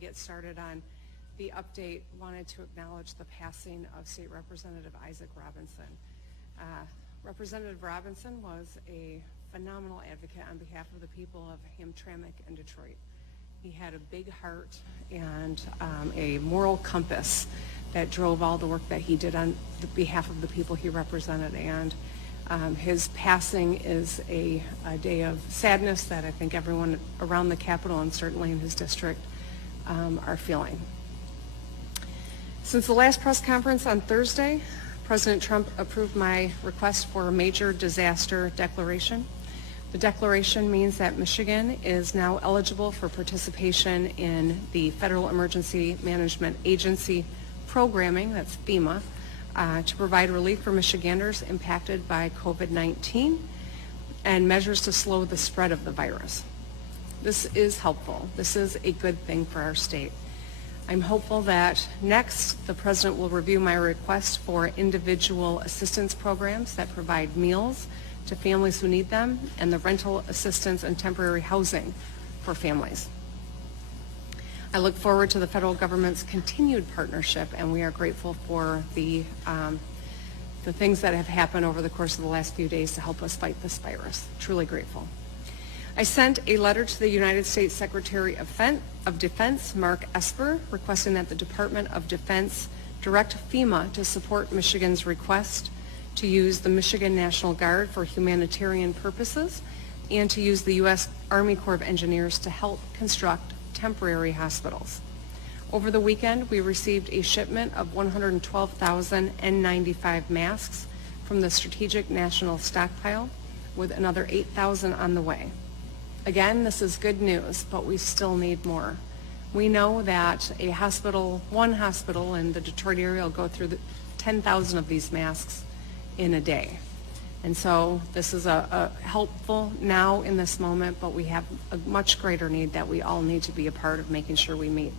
get started on the update, wanted to acknowledge the passing of State Representative Isaac Robinson. Representative Robinson was a phenomenal advocate on behalf of the people of Hamtramck and Detroit. He had a big heart and a moral compass that drove all the work that he did on the behalf of the people he represented. And his passing is a day of sadness that I think everyone around the Capitol and certainly in his district are feeling. Since the last press conference on Thursday, President Trump approved my request for a major disaster declaration. The declaration means that Michigan is now eligible for participation in the Federal Emergency Management Agency programming, that's FEMA, to provide relief for Michiganders impacted by COVID-19 and measures to slow the spread of the virus. This is helpful. This is a good thing for our state. I'm hopeful that next the President will review my request for individual assistance programs that provide meals to families who need them and the rental assistance and temporary housing for families. I look forward to the federal government's continued partnership, and we are grateful for the things that have happened over the course of the last few days to help us fight this virus. Truly grateful. I sent a letter to the United States Secretary of Defense, Mark Esper, requesting that the Department of Defense direct FEMA to support Michigan's request to use the Michigan National Guard for humanitarian purposes and to use the U.S. Army Corps of Engineers to help construct temporary hospitals. Over the weekend, we received a shipment of 112,000 N95 masks from the Strategic National Stockpile, with another 8,000 on the way. Again, this is good news, but we still need more. We know that one hospital in the Detroit area will go through 10,000 of these masks in a day. And so this is a helpful now in this moment, but we have a much greater need that we all need to be a part of making sure we meet.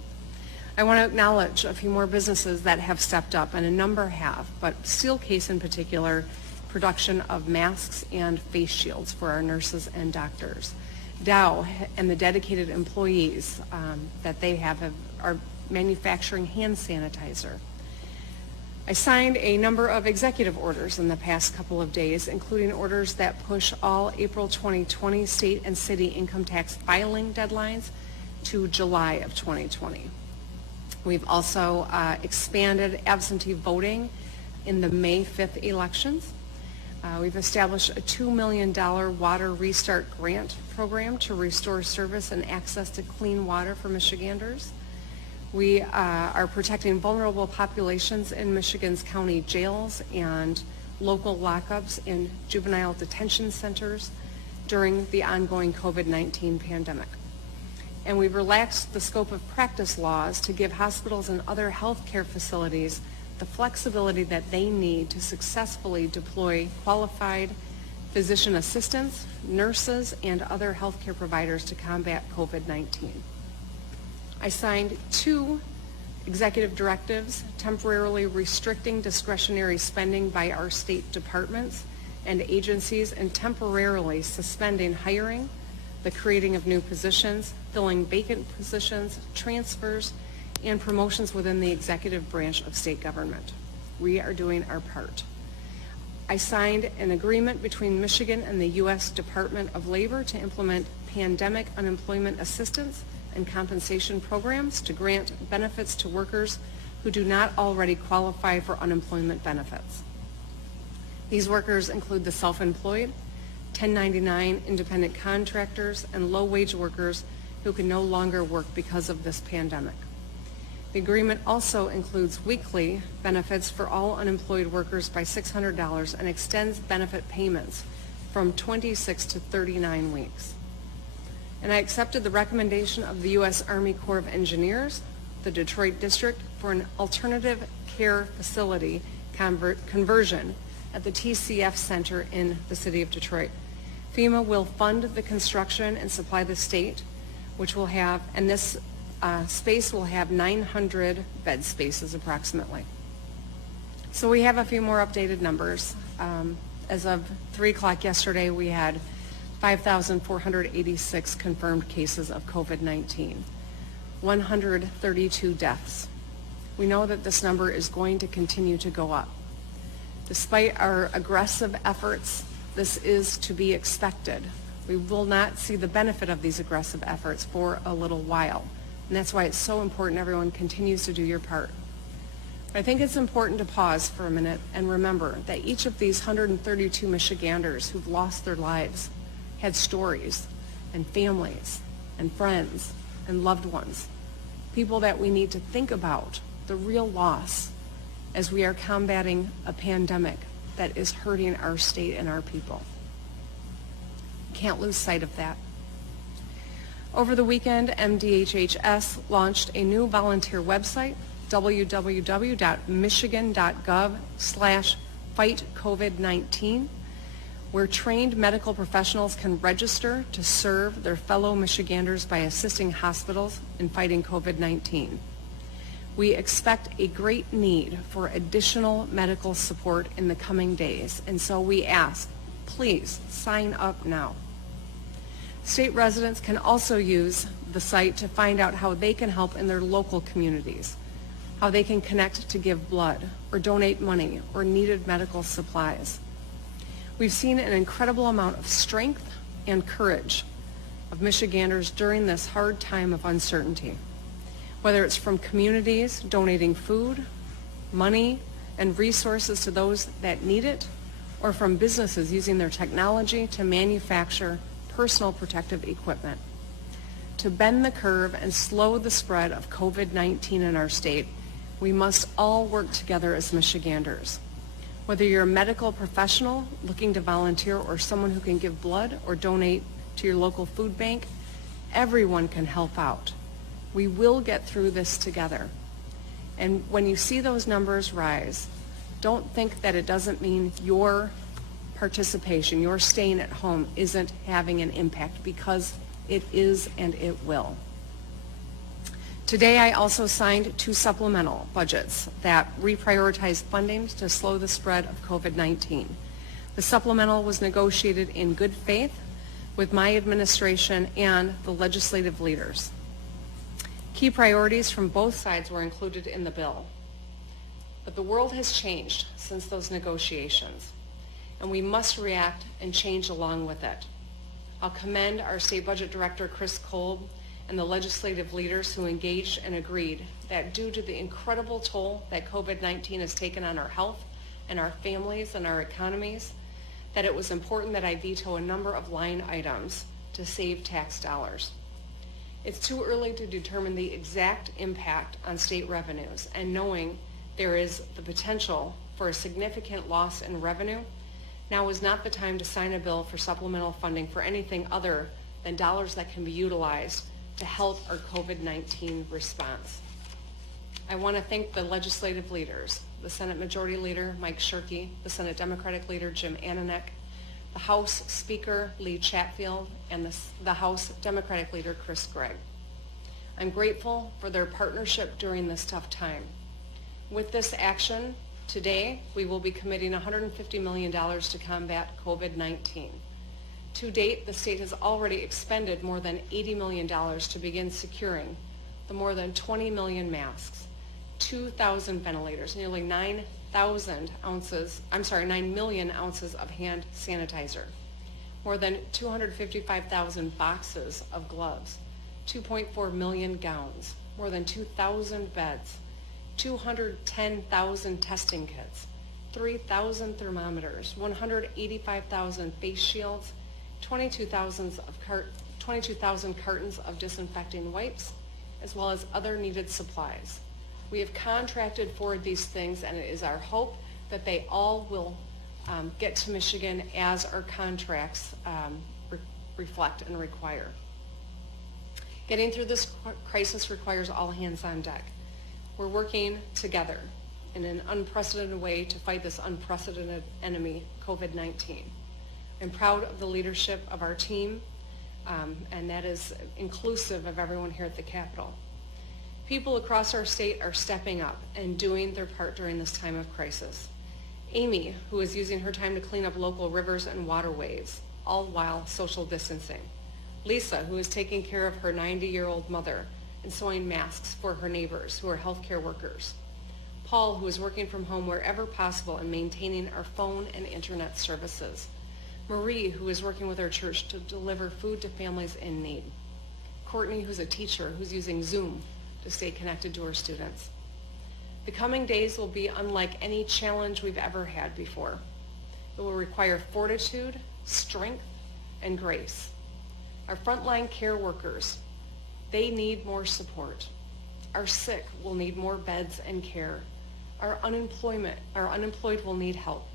I want to acknowledge a few more businesses that have stepped up, and a number have, but Steelcase in particular, production of masks and face shields for our nurses and doctors. Dow and the dedicated employees that they have are manufacturing hand sanitizer. I signed a number of executive orders in the past couple of days, including orders that push all April 2020 state and city income tax filing deadlines to July of 2020. We've also expanded absentee voting in the May 5th elections. We've established a $2 million water restart grant program to restore service and access to clean water for Michiganders. We are protecting vulnerable populations in Michigan's county jails and local lockups in juvenile detention centers during the ongoing COVID-19 pandemic. And we've relaxed the scope of practice laws to give hospitals and other healthcare facilities the flexibility that they need to successfully deploy qualified physician assistants, nurses, and other healthcare providers to combat COVID-19. I signed 2 executive directives temporarily restricting discretionary spending by our state departments and agencies and temporarily suspending hiring, the creating of new positions, filling vacant positions, transfers, and promotions within the executive branch of state government. We are doing our part. I signed an agreement between Michigan and the U.S. Department of Labor to implement pandemic unemployment assistance and compensation programs to grant benefits to workers who do not already qualify for unemployment benefits. These workers include the self-employed, 1099 independent contractors, and low-wage workers who can no longer work because of this pandemic. The agreement also includes weekly benefits for all unemployed workers by $600 and extends benefit payments from 26 to 39 weeks. And I accepted the recommendation of the U.S. Army Corps of Engineers, the Detroit District, for an alternative care facility conversion at the TCF Center in the city of Detroit. FEMA will fund the construction and supply the state, which will have, and this space will have 900 bed spaces approximately. So we have a few more updated numbers. As of 3 o'clock yesterday, we had 5,486 confirmed cases of COVID-19. 132 deaths. We know that this number is going to continue to go up. Despite our aggressive efforts, this is to be expected. We will not see the benefit of these aggressive efforts for a little while. And that's why it's so important everyone continues to do your part. But I think it's important to pause for a minute and remember that each of these 132 Michiganders who've lost their lives had stories and families and friends and loved ones, people that we need to think about the real loss as we are combating a pandemic that is hurting our state and our people. Can't lose sight of that. Over the weekend, MDHHS launched a new volunteer website, www.michigan.gov/fightcovid19, where trained medical professionals can register to serve their fellow Michiganders by assisting hospitals in fighting COVID-19. We expect a great need for additional medical support in the coming days, and so we ask, please sign up now. State residents can also use the site to find out how they can help in their local communities, how they can connect to give blood or donate money or needed medical supplies. We've seen an incredible amount of strength and courage of Michiganders during this hard time of uncertainty, whether it's from communities donating food, money, and resources to those that need it, or from businesses using their technology to manufacture personal protective equipment. To bend the curve and slow the spread of COVID-19 in our state, we must all work together as Michiganders. Whether you're a medical professional looking to volunteer or someone who can give blood or donate to your local food bank, everyone can help out. We will get through this together. And when you see those numbers rise, don't think that it doesn't mean your participation, your staying at home isn't having an impact, because it is and it will. Today I also signed 2 supplemental budgets that reprioritize funding to slow the spread of COVID-19. The supplemental was negotiated in good faith with my administration and the legislative leaders. Key priorities from both sides were included in the bill. But the world has changed since those negotiations, and we must react and change along with it. I'll commend our State Budget Director, Chris Kolb, and the legislative leaders who engaged and agreed that due to the incredible toll that COVID-19 has taken on our health and our families and our economies, that it was important that I veto a number of line items to save tax dollars. It's too early to determine the exact impact on state revenues, and knowing there is the potential for a significant loss in revenue, now is not the time to sign a bill for supplemental funding for anything other than dollars that can be utilized to help our COVID-19 response. I want to thank the legislative leaders, the Senate Majority Leader, Mike Shirkey, the Senate Democratic Leader, Jim Ananek, the House Speaker, Lee Chatfield, and the House Democratic Leader, Chris Gregg. I'm grateful for their partnership during this tough time. With this action, today, we will be committing $150 million to combat COVID-19. To date, the state has already expended more than $80 million to begin securing the more than 20 million masks, 2,000 ventilators, nearly 9 million ounces of hand sanitizer, more than 255,000 boxes of gloves, 2.4 million gowns, more than 2,000 beds, 210,000 testing kits, 3,000 thermometers, 185,000 face shields, 22,000 cartons of disinfecting wipes, as well as other needed supplies. We have contracted for these things, and it is our hope that they all will get to Michigan as our contracts reflect and require. Getting through this crisis requires all hands on deck. We're working together in an unprecedented way to fight this unprecedented enemy, COVID-19. I'm proud of the leadership of our team, and that is inclusive of everyone here at the Capitol. People across our state are stepping up and doing their part during this time of crisis. Amy, who is using her time to clean up local rivers and waterways, all while social distancing. Lisa, who is taking care of her 90-year-old mother and sewing masks for her neighbors who are healthcare workers. Paul, who is working from home wherever possible and maintaining our phone and internet services. Marie, who is working with our church to deliver food to families in need. Courtney, who's a teacher, who's using Zoom to stay connected to her students. The coming days will be unlike any challenge we've ever had before. It will require fortitude, strength, and grace. Our frontline care workers, they need more support. Our sick will need more beds and care. Our unemployed will need help.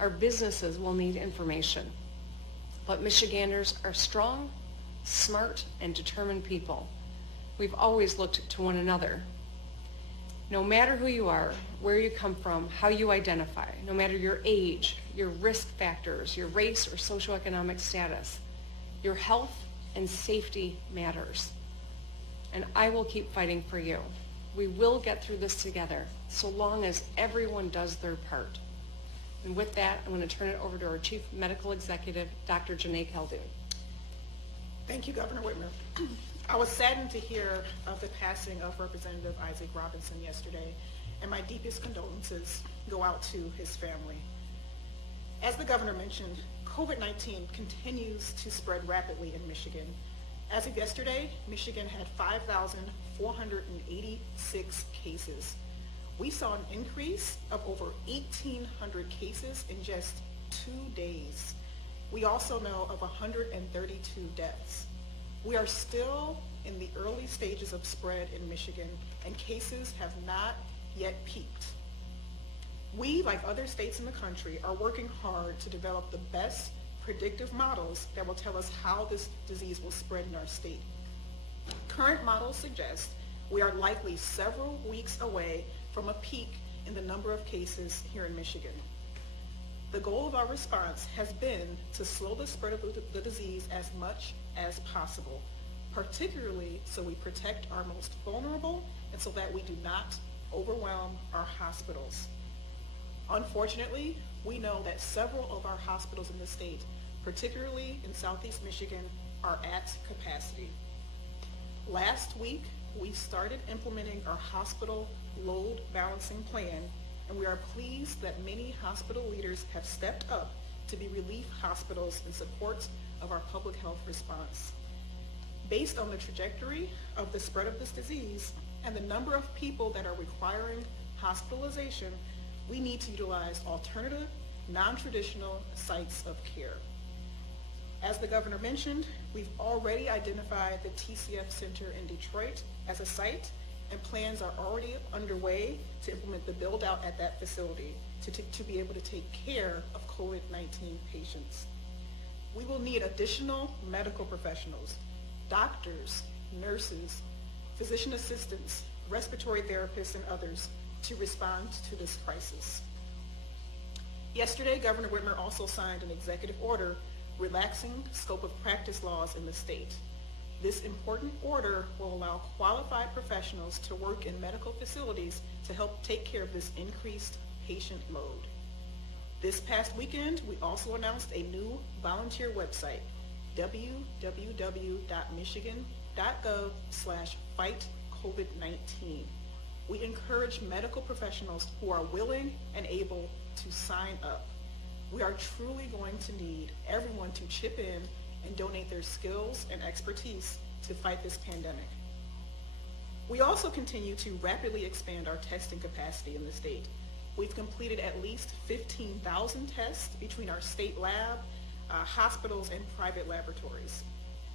Our businesses will need information. But Michiganders are strong, smart, and determined people. We've always looked to one another. No matter who you are, where you come from, how you identify, no matter your age, your risk factors, your race or socioeconomic status, your health and safety matters. And I will keep fighting for you. We will get through this together, so long as everyone does their part. And with that, I'm going to turn it over to our Chief Medical Executive, Dr. Janae Khaldun. Thank you, Governor Whitmer. I was saddened to hear of the passing of Representative Isaac Robinson yesterday, and my deepest condolences go out to his family. As the governor mentioned, COVID-19 continues to spread rapidly in Michigan. As of yesterday, Michigan had 5,486 cases. We saw an increase of over 1,800 cases in just 2 days. We also know of 132 deaths. We are still in the early stages of spread in Michigan, and cases have not yet peaked. We, like other states in the country, are working hard to develop the best predictive models that will tell us how this disease will spread in our state. Current models suggest we are likely several weeks away from a peak in the number of cases here in Michigan. The goal of our response has been to slow the spread of the disease as much as possible, particularly so we protect our most vulnerable and so that we do not overwhelm our hospitals. Unfortunately, we know that several of our hospitals in the state, particularly in Southeast Michigan, are at capacity. Last week, we started implementing our hospital load balancing plan, and we are pleased that many hospital leaders have stepped up to be relief hospitals in support of our public health response. Based on the trajectory of the spread of this disease and the number of people that are requiring hospitalization, we need to utilize alternative, non-traditional sites of care. As the governor mentioned, we've already identified the TCF Center in Detroit as a site, and plans are already underway to implement the build-out at that facility to be able to take care of COVID-19 patients. We will need additional medical professionals, doctors, nurses, physician assistants, respiratory therapists, and others to respond to this crisis. Yesterday, Governor Whitmer also signed an executive order relaxing scope of practice laws in the state. This important order will allow qualified professionals to work in medical facilities to help take care of this increased patient load. This past weekend, we also announced a new volunteer website, www.michigan.gov/fightcovid19. We encourage medical professionals who are willing and able to sign up. We are truly going to need everyone to chip in and donate their skills and expertise to fight this pandemic. We also continue to rapidly expand our testing capacity in the state. We've completed at least 15,000 tests between our state lab, hospitals, and private laboratories.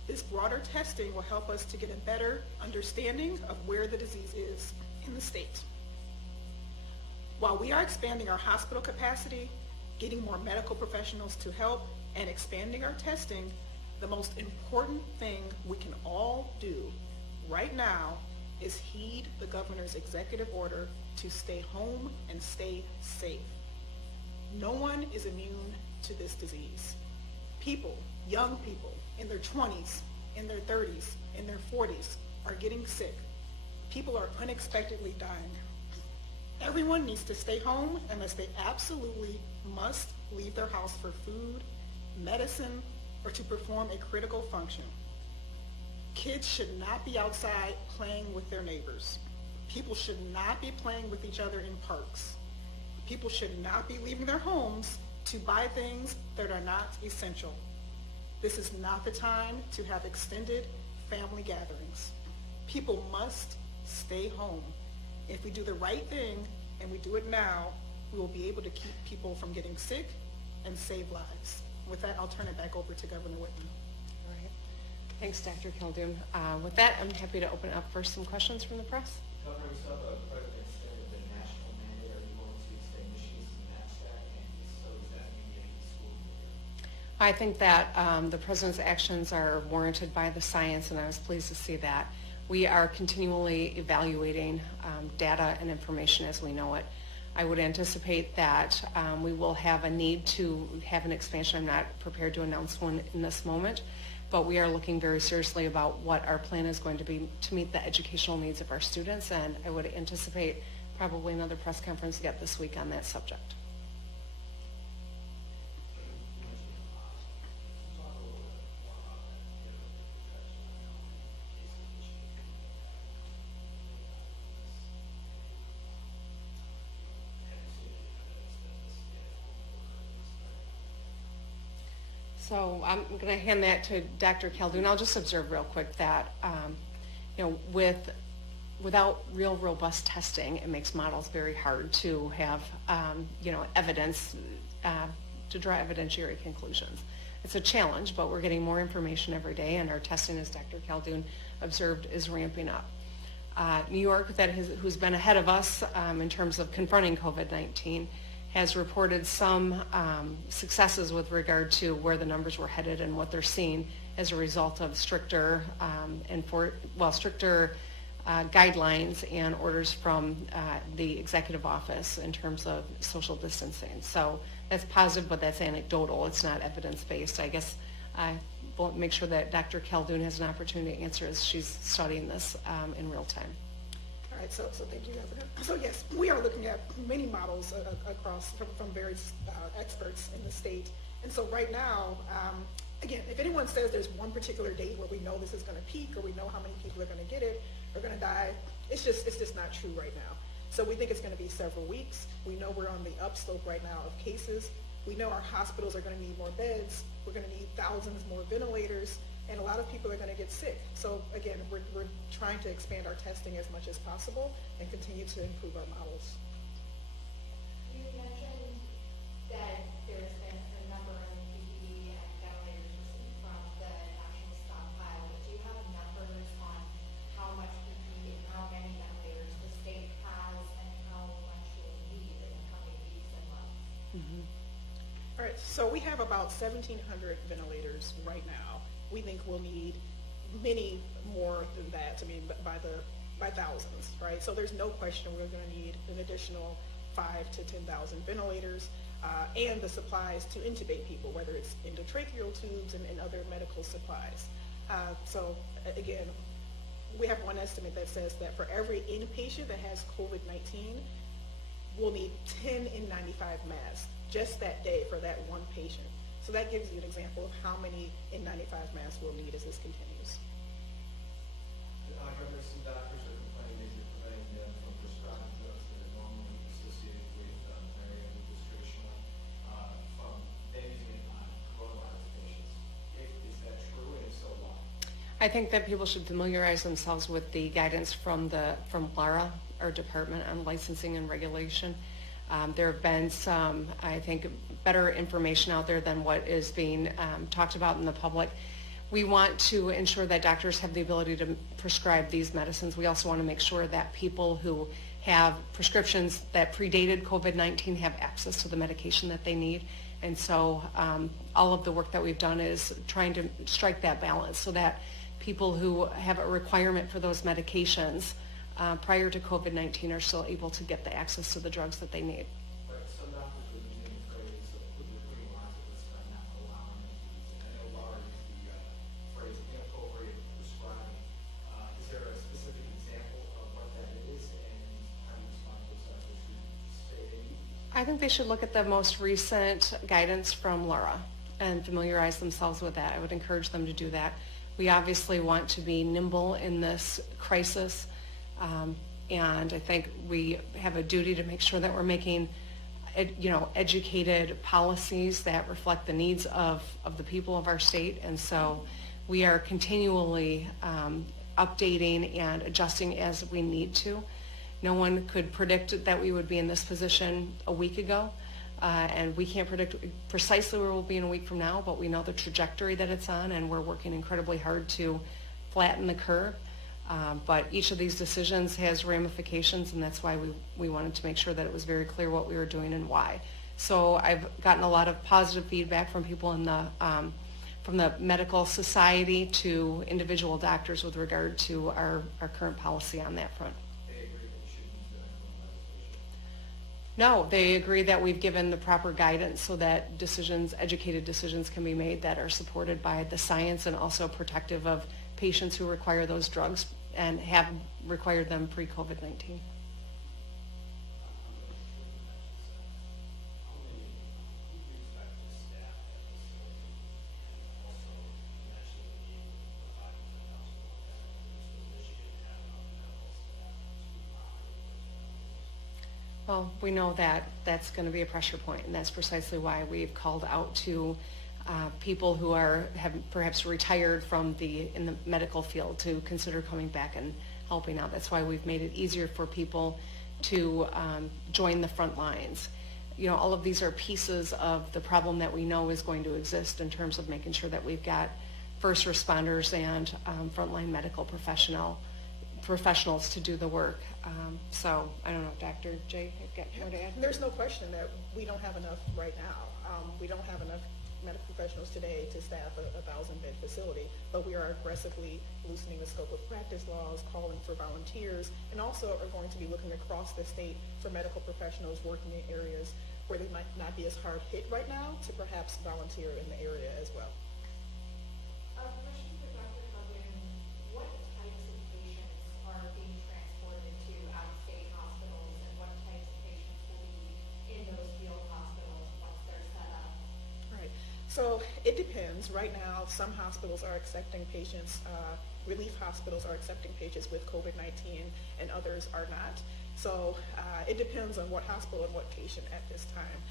This broader testing will help us to get a better understanding of where the disease is in the state. While we are expanding our hospital capacity, getting more medical professionals to help, and expanding our testing, the most important thing we can all do right now is heed the governor's executive order to stay home and stay safe. No one is immune to this disease. People, young people in their 20s, in their 30s, in their 40s are getting sick. People are unexpectedly dying. Everyone needs to stay home unless they absolutely must leave their house for food, medicine, or to perform a critical function. Kids should not be outside playing with their neighbors. People should not be playing with each other in parks. People should not be leaving their homes to buy things that are not essential. This is not the time to have extended family gatherings. People must stay home. If we do the right thing and we do it now, we will be able to keep people from getting sick and save lives. With that, I'll turn it back over to Governor Whitmer. All right. Thanks, Dr. Khaldun. With that, I'm happy to open up for some questions from the press. Governor, we saw the president extended the national mandate. Are you going to extend Michigan's to match that? And so does that mean getting the school year? I think that the president's actions are warranted by the science, and I was pleased to see that. We are continually evaluating data and information as we know it. I would anticipate that we will have a need to have an expansion. I'm not prepared to announce one in this moment, but we are looking very seriously about what our plan is going to be to meet the educational needs of our students, and I would anticipate probably another press conference yet this week on that subject. So I'm going to hand that to Dr. Khaldun. I'll just observe real quick that, without real robust testing, it makes models very hard to have, evidence, to draw evidentiary conclusions. It's a challenge, but we're getting more information every day, and our testing, as Dr. Khaldun observed, is ramping up. New York, who's been ahead of us in terms of confronting COVID-19, has reported some successes with regard to where the numbers were headed and what they're seeing as a result of stricter guidelines and orders from the executive office in terms of social distancing. So that's positive, but that's anecdotal. It's not evidence-based. I guess I will make sure that Dr. Khaldun has an opportunity to answer as she's studying this in real time. All right, so thank you, Governor. So yes, we are looking at many models across from various experts in the state. And so right now, again, if anyone says there's one particular date where we know this is going to peak, or we know how many people are going to get it or going to die, it's just not true right now. So we think it's going to be several weeks. We know we're on the upslope right now of cases. We know our hospitals are going to need more beds. We're going to need thousands more ventilators. And a lot of people are going to get sick. So again, we're trying to expand our testing as much as possible and continue to improve our models. You mentioned that there's been a number of PPE and ventilators missing from the national stockpile. But do you have numbers on how much PPE and how many ventilators the state has and how much you'll need in the coming weeks and months? Mm-hmm. All right, so we have about 1,700 ventilators right now. We think we'll need many more than that. I mean, by thousands, right? So there's no question we're going to need an additional 5,000 to 10,000 ventilators and the supplies to intubate people, whether it's endotracheal tubes and other medical supplies. So again, we have one estimate that says that for every inpatient that has COVID-19, we'll need 10 N95 masks just that day for that one patient. So that gives you an example of how many N95 masks we'll need as this continues. Governor, some doctors are complaining that you're preventing them from prescribing drugs that are normally associated with malaria registration from them using it on coronavirus patients. Is that true, and if so, why? I think that people should familiarize themselves with the guidance from LARA, our Department on Licensing and Regulation. There have been some, I think, better information out there than what is being talked about in the public. We want to ensure that doctors have the ability to prescribe these medicines. We also want to make sure that people who have prescriptions that predated COVID-19 have access to the medication that they need. And so all of the work that we've done is trying to strike that balance so that people who have a requirement for those medications prior to COVID-19 are still able to get the access to the drugs that they need. But some doctors are using the phrase of putting lines of this by not allowing them to use it. I know Laura used the phrase inappropriate prescribing. Is there a specific example of what that is, and how do you respond to those doctors who say they use it? I think they should look at the most recent guidance from LARA and familiarize themselves with that. I would encourage them to do that. We obviously want to be nimble in this crisis, and I think we have a duty to make sure that we're making educated policies that reflect the needs of the people of our state. And so we are continually updating and adjusting as we need to. No one could predict that we would be in this position a week ago, and we can't predict precisely where we'll be in a week from now, but we know the trajectory that it's on, and we're working incredibly hard to flatten the curve. But each of these decisions has ramifications, and that's why we wanted to make sure that it was very clear what we were doing and why. So I've gotten a lot of positive feedback from people in the from the medical society to individual doctors with regard to our current policy on that front. They agree that you shouldn't use that kind of legislation? No, they agree that we've given the proper guidance so that educated decisions can be made that are supported by the science and also protective of patients who require those drugs and have required them pre-COVID-19. Well, we know that that's going to be a pressure point, and that's precisely why we've called out to people who have perhaps retired from in the medical field to consider coming back and helping out. That's why we've made it easier for people to join the front lines. All of these are pieces of the problem that we know is going to exist in terms of making sure that we've got first responders and frontline medical professionals to do the work. So I don't know, Dr. J, you've got more to add? There's no question that we don't have enough right now. We don't have enough medical professionals today to staff a 1,000-bed facility, but we are aggressively loosening the scope of practice laws, calling for volunteers, and also are going to be looking across the state for medical professionals working in areas where they might not be as hard hit right now to perhaps volunteer in the area as well. Question for Dr. Hogan. What types of patients are being transported to out-of-state hospitals, and what types of patients will be in those field hospitals once they're set up? Right. So it depends. Right now, some hospitals are accepting patients, relief hospitals are accepting patients with COVID-19, and others are not. So it depends on what hospital and what patient at this time.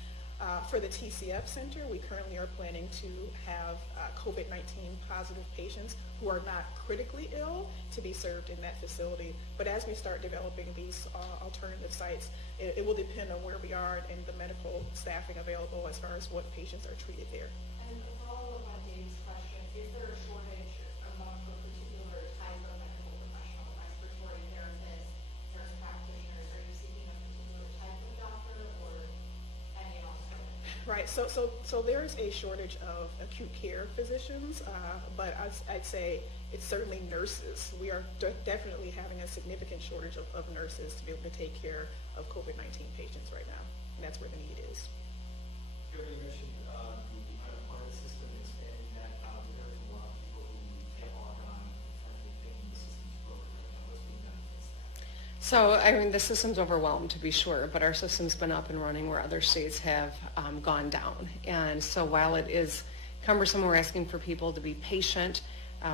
For the TCF Center, we currently are planning to have COVID-19 positive patients who are not critically ill to be served in that facility. But as we start developing these alternative sites, it will depend on where we are and the medical staffing available as far as what patients are treated there. And a follow-up on Dave's question, is there a shortage among a particular type of medical professional, respiratory therapists, nurse practitioners? Are you seeking a particular type of doctor or any alternative? Right, so there is a shortage of acute care physicians, but I'd say it's certainly nurses. We are definitely having a significant shortage of nurses to be able to take care of COVID-19 patients right now, and that's where the need is. You already mentioned the unemployment system, expanding that. We're hearing from a lot of people who can't log on and thinking the system's broken right now. What's being done against that? So, the system's overwhelmed, to be sure, but our system's been up and running where other states have gone down. And so while it is cumbersome, we're asking for people to be patient.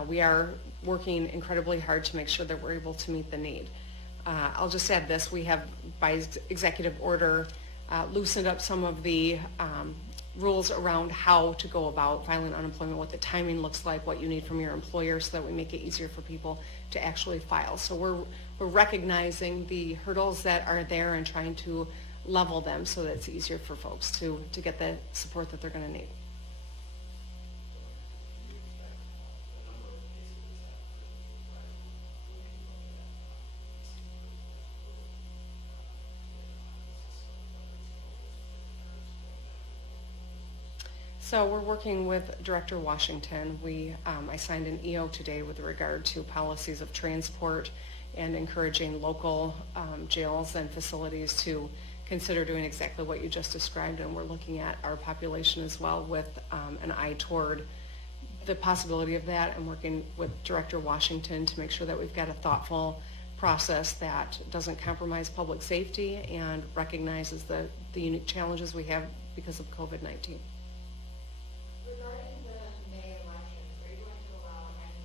We are working incredibly hard to make sure that we're able to meet the need. I'll just add this. We have, by executive order, loosened up some of the rules around how to go about filing unemployment, what the timing looks like, what you need from your employer, so that we make it easier for people to actually file. So we're recognizing the hurdles that are there and trying to level them so that it's easier for folks to get the support that they're going to need. So we're working with Director Washington. I signed an EO today with regard to policies of transport and encouraging local jails and facilities to consider doing exactly what you just described, and we're looking at our population as well with an eye toward the possibility of that, and working with Director Washington to make sure that we've got a thoughtful process that doesn't compromise public safety and recognizes the unique challenges we have because of COVID-19. Regarding the May elections, are you going to allow any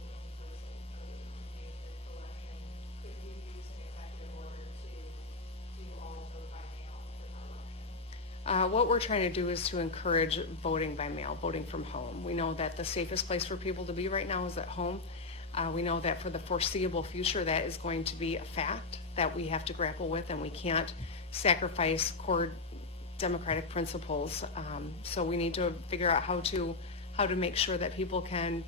What we're trying to do is to encourage voting by mail, voting from home. We know that the safest place for people to be right now is at home. We know that for the foreseeable future, that is going to be a fact that we have to grapple with, and we can't sacrifice core democratic principles. So we need to figure out how to make sure that people can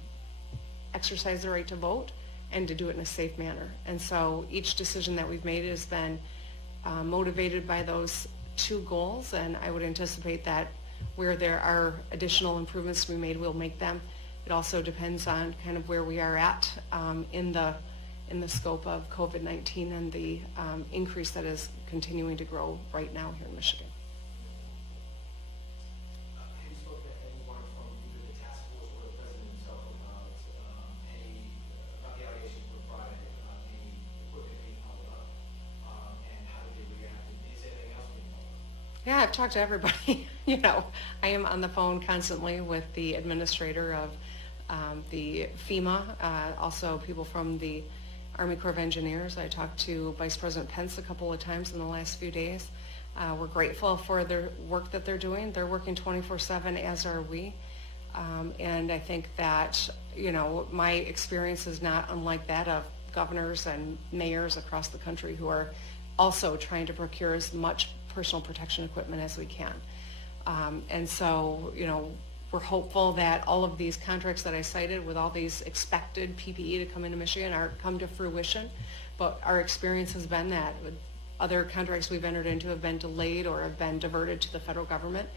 exercise their right to vote and to do it in a safe manner. And so each decision that we've made has been motivated by those two goals, and I would anticipate that where there are additional improvements to be made, we'll make them. It also depends on kind of where we are at in the scope of COVID-19 and the increase that is continuing to grow right now here in Michigan. Have you spoken to anyone from either the task force or the president himself about the allegations from Friday about any equipment being held up, and how did they react? Is anything else being held up? Yeah, I've talked to everybody. I am on the phone constantly with the administrator of the FEMA, also people from the Army Corp of Engineers. I talked to Vice President Pence a couple of times in the last few days. We're grateful for their work that they're doing. They're working 24/7, as are we. And I think that, my experience is not unlike that of governors and mayors across the country who are also trying to procure as much personal protection equipment as we can. And so, we're hopeful that all of these contracts that I cited with all these expected PPE to come into Michigan come to fruition. But our experience has been that with other contracts we've entered into have been delayed or have been diverted to the federal government,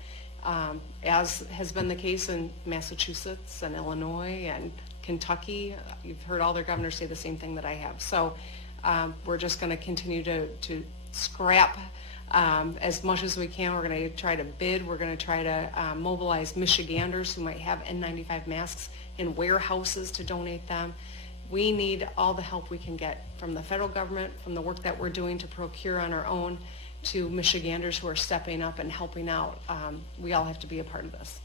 as has been the case in Massachusetts and Illinois and Kentucky. You've heard all their governors say the same thing that I have. So we're just going to continue to scrap as much as we can. We're going to try to bid. We're going to try to mobilize Michiganders who might have N95 masks in warehouses to donate them. We need all the help we can get from the federal government, from the work that we're doing to procure on our own, to Michiganders who are stepping up and helping out. We all have to be a part of this.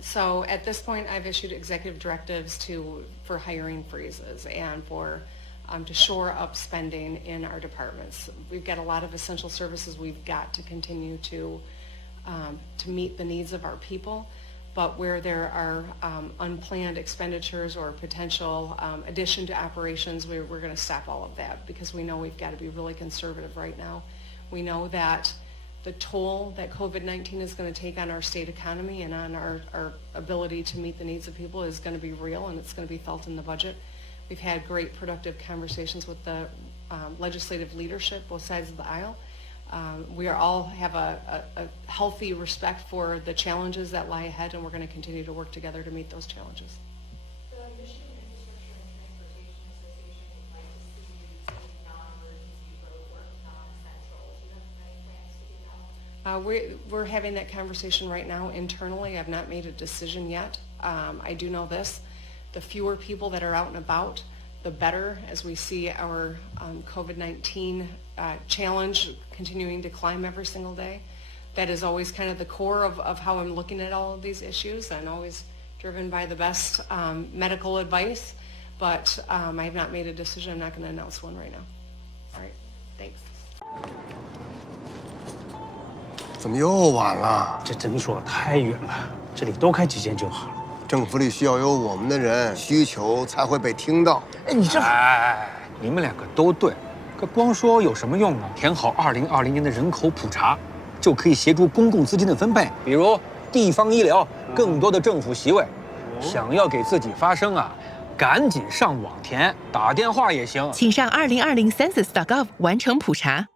So at this point, I've issued executive directives for hiring freezes and to shore up spending in our departments. We've got a lot of essential services we've got to continue to meet the needs of our people, but where there are unplanned expenditures or potential addition to operations, we're going to stop all of that because we know we've got to be really conservative right now. We know that the toll that COVID-19 is going to take on our state economy and on our ability to meet the needs of people is going to be real, and it's going to be felt in the budget. We've had great productive conversations with the legislative leadership, both sides of the aisle. We all have a healthy respect for the challenges that lie ahead, and we're going to continue to work together to meet those challenges. The Michigan Infrastructure and Transportation Association would like to see you take non-emergency road work non-essential. Do you have any plans to do that? We're having that conversation right now internally. I've not made a decision yet. I do know this. The fewer people that are out and about, the better, as we see our COVID-19 challenge continuing to climb every single day. That is always kind of the core of how I'm looking at all of these issues, and always driven by the best medical advice. But I have not made a decision. I'm not going to announce one right now. All right, thanks. 怎么又晚了？这诊所太远了，这里多开几间就好了。政府里需要有我们的人，需求才会被听到。哎，你这……哎，你们两个都对，可光说有什么用呢？填好2020年的人口普查，就可以协助公共资金的分配，比如地方医疗、更多的政府席位。想要给自己发声啊，赶紧上网填，打电话也行。请上2020census.gov 完成普查。